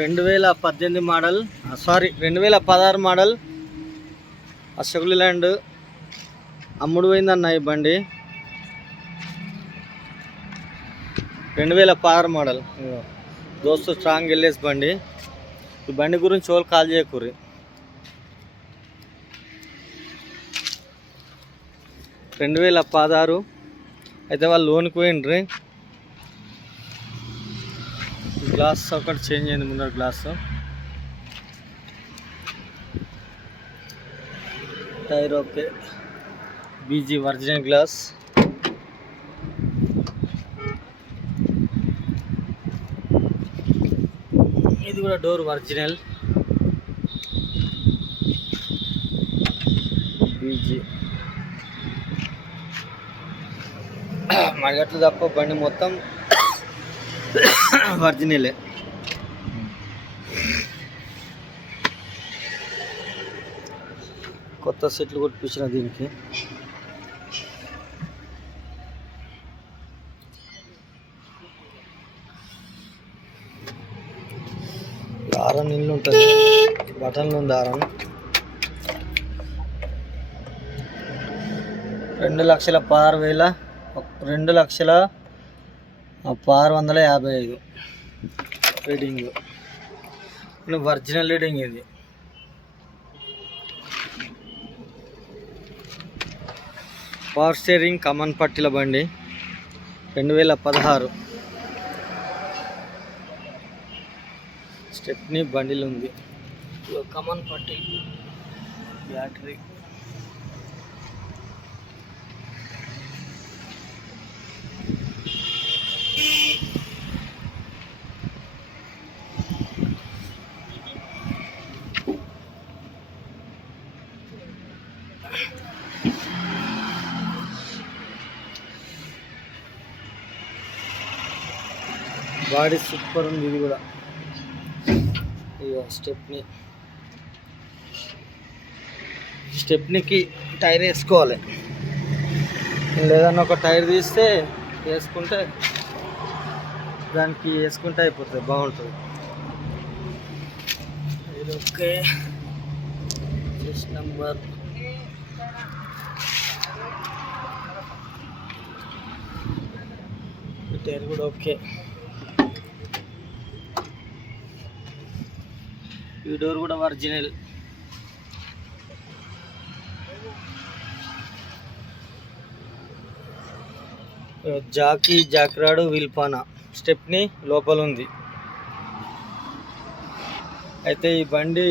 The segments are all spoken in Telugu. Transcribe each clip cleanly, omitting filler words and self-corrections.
2018 మోడల్ 2016 మోడల్ అశోక్ ల్యాండ్ అమ్ముడు పోయిందన్న ఈ బండి. 2016 మోడల్ దోస్తు స్ట్రాంగ్ ఎల్ఎస్ బండి. ఈ బండి గురించి వాళ్ళు కాల్ చేయకూరి. 2016 అయితే వాళ్ళు లోన్కి పోయిండ్రి. గ్లాస్ ఒకటి చేంజ్ అయింది, ముందర గ్లాస్. టైర్ ఓకే, బీజీ ఒరిజినల్ గ్లాస్. ఇది కూడా డోర్ ఒరిజినల్ బీజీ. మరగట్లు తప్ప బండి మొత్తం ఒరిజినలే. కొత్త సెట్లు కొట్టించిన దీనికి. ఆరం ఇల్లు ఉంటుంది, బటన్లు ఉంది ఆరం. 2,16,000 2,16,655 రీడింగ్. ఒరిజినల్ రీడింగ్ ఇది. పవర్ స్టీరింగ్ కమన్ పట్టిల బండి. 2016 స్టెప్నీ బండిలు ఉంది. కమన్ పట్టి బ్యాటరీ. బాడీ సూపర్ ఉంది. ఇది కూడా స్టెప్నీకి టైర్ వేసుకోవాలి. లేదన్నా ఒక టైర్ తీస్తే వేసుకుంటే దానికి వేసుకుంటే అయిపోతుంది, బాగుంటుంది. ఇది ఓకే. నెంబర్ టైర్ కూడా ఓకే. ఈ డోర్ కూడా ఒరిజినల్. జాకిరాడు విల్పానా స్టెప్నీ లోపల ఉంది. అయితే ఈ బండి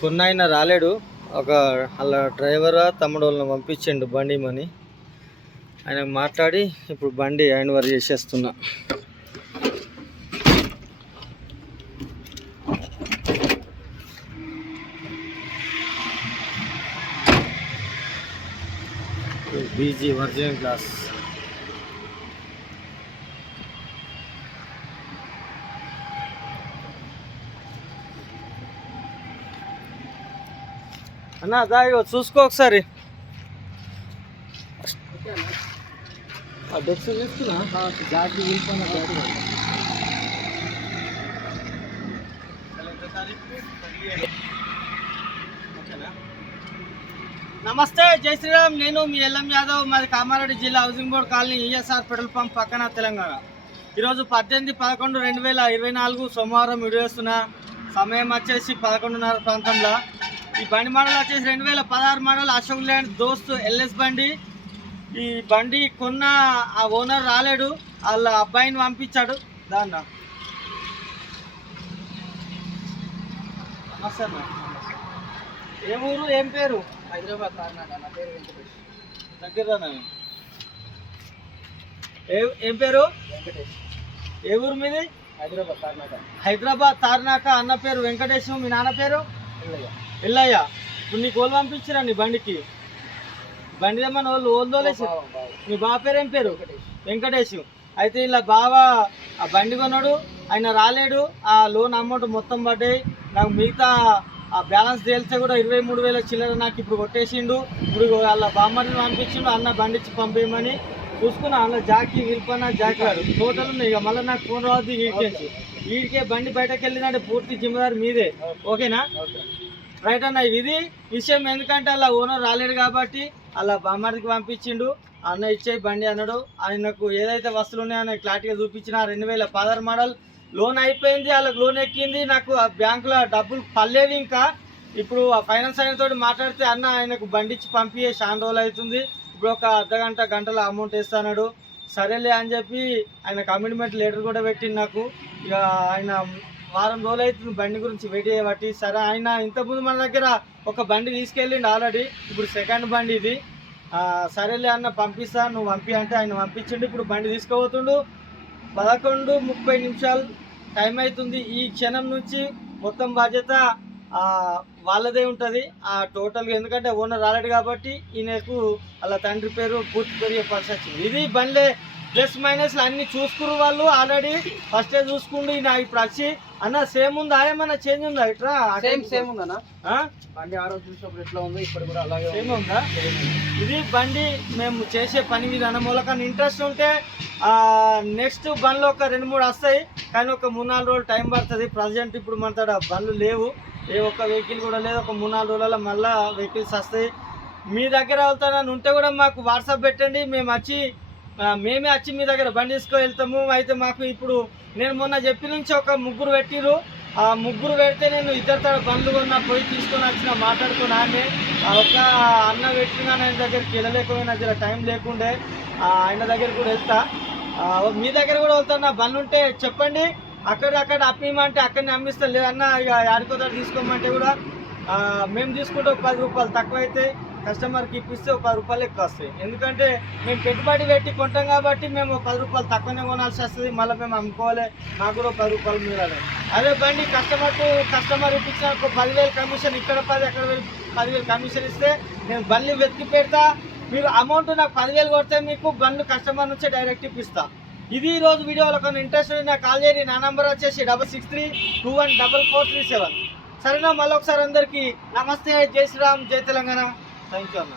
కొన్నాయన రాలేడు, ఒక అలా డ్రైవర్ తమ్ముడు వాళ్ళని పంపించిండు బండి మని. ఆయన మాట్లాడి ఇప్పుడు బండి హ్యాండ్ ఓవర్ చేసేస్తున్నా. బీజీ ఒరిజినల్ గ్లాస్. అన్నా దాగో చూసుకో ఒకసారి. డెక్స్ తీసుకున్నా జాకి వెళ్ళిపోయిన. నమస్తే, జై శ్రీరామ్. నేను మీ ఎల్ఎం యాదవ్, మాది కామారెడ్డి జిల్లా, housing board colony, ESR petrol pump పక్కన, తెలంగాణ. ఈరోజు 18/11/2024 సోమవారం వీడియో వేస్తున్నా. సమయం వచ్చేసి 11:30 ప్రాంతంలో. ఈ బండి మోడల్ వచ్చేసి 2016 మోడల్ అశోక్ ల్యాండ్ దోస్త్ ఎల్ఎస్ బండి. ఈ బండి కొన్న ఆ ఓనర్ రాలేడు, వాళ్ళ అబ్బాయిని పంపించాడు. దాన్న ఏం ఊరు, ఏం పేరు? హైదరాబాద్ తార్నాక. నా పేరు వెంకటేష్. దగ్గర ఏం పేరు? వెంకటేష్. ఏ ఊరు మీది? హైదరాబాద్ తార్నాక. హైదరాబాద్ తార్నాక. అన్న పేరు వెంకటేష్, మీ నాన్న పేరు? ఎల్లయ్య. ఇప్పుడు నీకు ఓళ్ళు పంపించారా నీ బండికి? బండి ఏమన్నా ఓళ్ళు తోలేసి? మీ బావ పేరు ఏం పేరు? వెంకటేష్. అయితే ఇలా బావ ఆ బండి కొన్నాడు, ఆయన రాలేడు. ఆ లోన్ అమౌంట్ మొత్తం పడ్డాయి. నాకు మిగతా ఆ బ్యాలెన్స్ తేలితే కూడా 23,000 చిల్లర నాకు ఇప్పుడు కొట్టేసిండు. ఇప్పుడు వాళ్ళ బామ్మని పంపించిండు, అన్న బండి ఇచ్చి పంపేయమని. చూసుకున్నా అందులో జాకీ విల్పన జాకీ వాడు టోటల్ ఉన్నాయి. ఇక మళ్ళీ నాకు ఫోన్ రావద్దు వీడికి, వీడికే బండి బయటకు వెళ్ళిందంటే పూర్తి జిమ్మదారు మీదే. ఓకేనా? రైట్ అన్న. ఇది విషయం. ఎందుకంటే అలా ఓనర్ రాలేడు కాబట్టి అలా బామ్మడికి పంపించిండు. అన్న ఇచ్చే బండి అన్నాడు. ఆయనకు ఏదైతే వస్తువులు ఉన్నాయో ఆయన క్లారిటీగా చూపించిన 2016 మోడల్ లోన్ అయిపోయింది, వాళ్ళకి లోన్ ఎక్కింది. నాకు ఆ బ్యాంకులో డబ్బులు పర్లేదు. ఇంకా ఇప్పుడు ఆ ఫైనాన్స్ ఆయన తోటి మాట్లాడితే అన్న ఆయనకు బండి ఇచ్చి పంపి చాలా రోజులు అవుతుంది, ఇప్పుడు ఒక అర్ధగంట గంటలో అమౌంట్ ఇస్తాడు. సరేలే అని చెప్పి ఆయన కమిట్మెంట్ లెటర్ కూడా పెట్టింది నాకు. ఇక ఆయన వారం రోజులు అవుతుంది బండి గురించి వెయిట్ చేయబట్టి. సరే ఆయన ఇంతకుముందు మన దగ్గర ఒక బండి తీసుకెళ్ళిండు ఆల్రెడీ, ఇప్పుడు సెకండ్ బండి ఇది. సరేలే అన్న పంపిస్తా, నువ్వు పంపి అంటే ఆయన పంపించిండు. ఇప్పుడు బండి తీసుకుపోతుండు. 11:30 టైం అవుతుంది. ఈ క్షణం నుంచి మొత్తం బాధ్యత వాళ్ళదే ఉంటుంది టోటల్గా. ఎందుకంటే ఓనర్ రాలేడు కాబట్టి ఈయనకు అలా తండ్రి పేరు పూర్తి పేరు చెప్పాల్సి వచ్చింది. ఇది బండ్లే ప్లస్ మైనస్లు అన్ని చూసుకురు వాళ్ళు ఆల్రెడీ. ఫస్టే చూసుకుండు. ఈయన ఇప్పుడు వచ్చి అన్న సేమ్ ఉందా ఏమన్నా చేంజ్ ఉందా? ఇట్లా సేమ్ ఉందన్నా బండి ఆ రోజు చూసినప్పుడు ఎట్లా ఉందో ఇప్పుడు కూడా అలాగే సేమ్ ఉందా? ఇది బండి మేము చేసే పని మీద అన్న మూలకన్నా ఇంట్రెస్ట్ ఉంటే నెక్స్ట్ బండ్లు ఒక 2-3 వస్తాయి, కానీ ఒక 3-4 రోజులు టైం పడుతుంది. ప్రజెంట్ ఇప్పుడు మన బండ్లు లేవు, ఏ ఒక్క వెహికల్ కూడా లేదు. ఒక 3-4 రోజులలో మళ్ళీ వెహికల్స్ వస్తాయి. మీ దగ్గర వెళ్తానని ఉంటే కూడా మాకు వాట్సాప్ పెట్టండి, మేమే వచ్చి మీ దగ్గర బండి తీసుకొని వెళ్తాము. అయితే మాకు ఇప్పుడు నేను మొన్న చెప్పి నుంచి ఒక 3 పెట్టిరు. ఆ 3 పెడితే నేను ఇద్దరు బండ్లు కొన్నా, పోయి తీసుకొని వచ్చిన మాట్లాడుకుని ఆమె ఒక అన్న పెట్టిన ఆయన దగ్గరికి వెళ్ళలేకపోయినా, జర టైం లేకుండే. ఆయన దగ్గర కూడా వెళ్తా, మీ దగ్గర కూడా వెళ్తాను. నా బండ్లు ఉంటే చెప్పండి, అక్కడ అప్పిమంటే అక్కడనే అమ్మిస్తా. లేదన్నా ఇక ఆడుకోతాడు తీసుకోమంటే కూడా మేము తీసుకుంటే ఒక 10 రూపాయలు తక్కువ అయితే, కస్టమర్కి ఇప్పిస్తే ఒక 10 రూపాయలు ఎక్కువ వస్తాయి. ఎందుకంటే మేము పెట్టుబడి పెట్టి కొంటాం కాబట్టి మేము 10 రూపాయలు తక్కువనే కొనాల్సి వస్తుంది. మళ్ళీ మేము అమ్ముకోవాలి, మాకు కూడా 10 రూపాయలు మిగలాలి. అదే బండి కస్టమర్ ఇప్పించిన ఒక 10,000 కమిషన్, ఇక్కడ 10 అక్కడ 10,000 కమిషన్ ఇస్తే నేను బండ్లు వెతికి పెడతా. మీరు అమౌంట్ నాకు 10,000 కొడితే మీకు బండ్లు కస్టమర్ నుంచే డైరెక్ట్ ఇప్పిస్తా. ఇది ఈరోజు వీడియోలో కొన్ని ఇంట్రెస్ట్ ఉంది నాకు కాల్ చేయండి. నా నెంబర్ వచ్చేసి 6632144437. సరేనా? మళ్ళీ ఒకసారి అందరికీ నమస్తే, జై శ్రీరామ్, జై తెలంగాణ. థ్యాంక్ యూ అన్న.